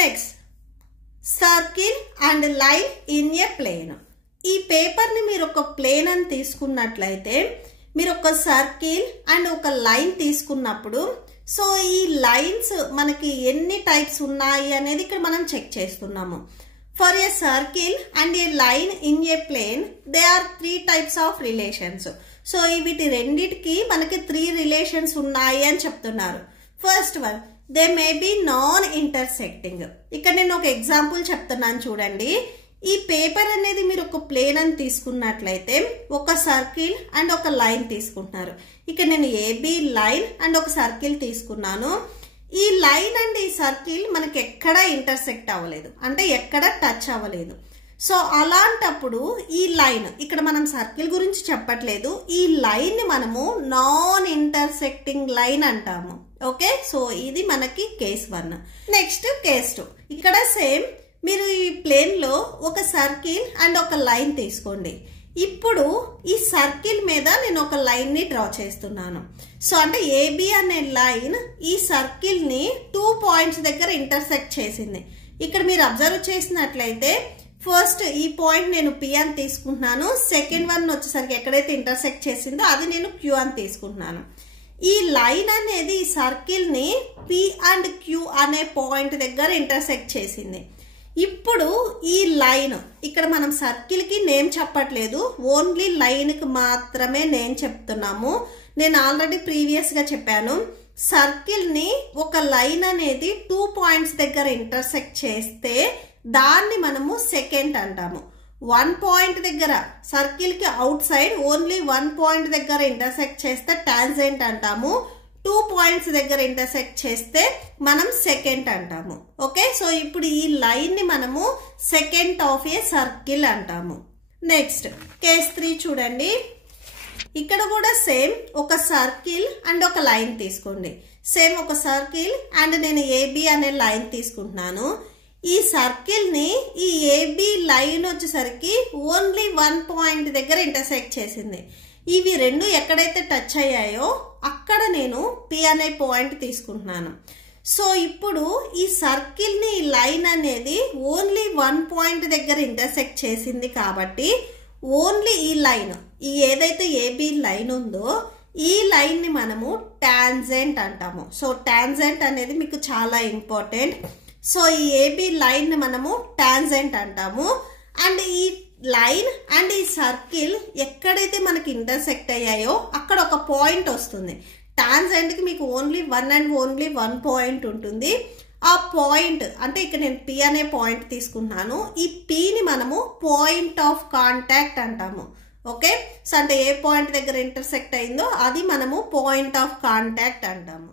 Next circle and line in a plane. ఈ పేపర్ని మీరు ఒక ప్లేన్ అని తీసుకున్నట్లయితే మీరు ఒక సర్కిల్ అండ్ ఒక లైన్ తీసుకున్నప్పుడు సో ఈ లైన్స్ మనకి ఎన్ని టైప్స్ ఉన్నాయి అనేది ఇక్కడ మనం చెక్ చేస్తున్నాము. For a circle and a line in a plane they are 3 types of relations. So వీటి రెండిటికి మనకి 3 రిలేషన్స్ ఉన్నాయి అని చెప్తున్నారు. First one, they may be non intersecting. ఇక్కడ నేను ఒక ఎగ్జాంపుల్ చెప్తున్నాను చూడండి. ఈ పేపర్ అనేది మీరు ఒక ప్లేన్ అని తీసుకున్నట్లయితే ఒక సర్కిల్ అండ్ ఒక లైన్ తీసుకుంటున్నారు. ఇక్కడ నేను ఏబి లైన్ అండ్ ఒక సర్కిల్ తీసుకున్నాను. ఈ లైన్ అండ్ ఈ సర్కిల్ మనకి ఎక్కడ ఇంటర్సెక్ట్ అవ్వలేదు, అంటే ఎక్కడ టచ్ అవ్వలేదు. సో అలాంటప్పుడు ఈ లైన్, ఇక్కడ మనం సర్కిల్ గురించి చెప్పట్లేదు, ఈ లైన్ ని మనము నాన్ ఇంటర్సెక్టింగ్ లైన్ అంటాము. ఓకే, సో ఇది మనకి కేస్ 1. Next case 2. ఇక్కడ సేమ్ మీరు ఈ ప్లేన్ లో ఒక సర్కిల్ అండ్ ఒక లైన్ తీసుకోండి. ఇప్పుడు ఈ సర్కిల్ మీద నేను ఒక లైన్ ని డ్రా చేస్తున్నాను. సో అంటే ఏబి అనే లైన్ ఈ సర్కిల్ ని 2 points దగ్గర ఇంటర్సెక్ట్ చేసింది. ఇక్కడ మీరు అబ్జర్వ్ చేసినట్లయితే ఫస్ట్ ఈ పాయింట్ నేను పి అని తీసుకుంటున్నాను, సెకండ్ వన్ వచ్చేసరికి ఎక్కడైతే ఇంటర్సెక్ట్ చేసిందో అది నేను క్యూ అని తీసుకుంటున్నాను. ఈ లైన్ అనేది ఈ సర్కిల్ ని పి అండ్ క్యూ అనే పాయింట్ దగ్గర ఇంటర్సెక్ట్ చేసింది. ఇప్పుడు ఈ లైన్, ఇక్కడ మనం సర్కిల్ కి నేమ్ చెప్పట్లేదు, ఓన్లీ లైన్ కి మాత్రమే నేమ్ చెప్తున్నాము. నేను ఆల్రెడీ ప్రీవియస్ గా చెప్పాను, సర్కిల్ ని ఒక లైన్ అనేది 2 points దగ్గర ఇంటర్సెక్ట్ చేస్తే దాన్ని మనము సెకండ్ అంటాము. 1 point దగ్గర సర్కిల్ కి అవుట్ సైడ్ ఓన్లీ 1 point దగ్గర ఇంటర్సెక్ట్ చేస్తే టాంజెంట్ అంటాము. 2 points దగ్గర ఇంటర్సెక్ట్ చేస్తే మనం సెకండ్ అంటాము. ఓకే, సో ఇప్పుడు ఈ లైన్ ని మనము సెకండ్ ఆఫ్ ఏ సర్కిల్ అంటాము. నెక్స్ట్ కేస్ 3 చూడండి. ఇక్కడ కూడా సేమ్ ఒక సర్కిల్ అండ్ ఒక లైన్ తీసుకోండి. సేమ్ ఒక సర్కిల్ అండ్ నేను ఏబి అనే లైన్ తీసుకుంటున్నాను. ఈ సర్కిల్ ని ఈ ఏబి లైన్ వచ్చేసరికి ఓన్లీ 1 point దగ్గర ఇంటర్సెక్ట్ చేసింది. ఇవి రెండు ఎక్కడైతే టచ్ అయ్యాయో అక్కడ నేను పి అనే పాయింట్ తీసుకుంటున్నాను. సో ఇప్పుడు ఈ సర్కిల్ ని ఈ లైన్ అనేది ఓన్లీ 1 point దగ్గర ఇంటర్సెక్ట్ చేసింది కాబట్టి ఓన్లీ ఈ లైన్, ఈ ఏదైతే ఏబి లైన్ ఉందో ఈ లైన్ ని మనము టాంజెంట్ అంటాము. సో టాంజెంట్ అనేది మీకు చాలా ఇంపార్టెంట్. సో ఈ ఏబి లైన్ ని మనము టాంజెంట్ అంటాము. అండ్ ఈ లైన్ అండ్ ఈ సర్కిల్ ఎక్కడైతే మనకి ఇంటర్సెక్ట్ అయ్యాయో అక్కడ ఒక పాయింట్ వస్తుంది. టాంజెంట్ కి మీకు ఓన్లీ 1 and only 1 point ఉంటుంది. ఆ పాయింట్ అంటే ఇక్కడ నేను పి అనే పాయింట్ తీసుకున్నాను. ఈ పి ని మనము పాయింట్ ఆఫ్ కాంటాక్ట్ అంటాము. ఓకే, సో అంటే ఏ పాయింట్ దగ్గర ఇంటర్సెక్ట్ అయిందో అది మనము పాయింట్ ఆఫ్ కాంటాక్ట్ అంటాము.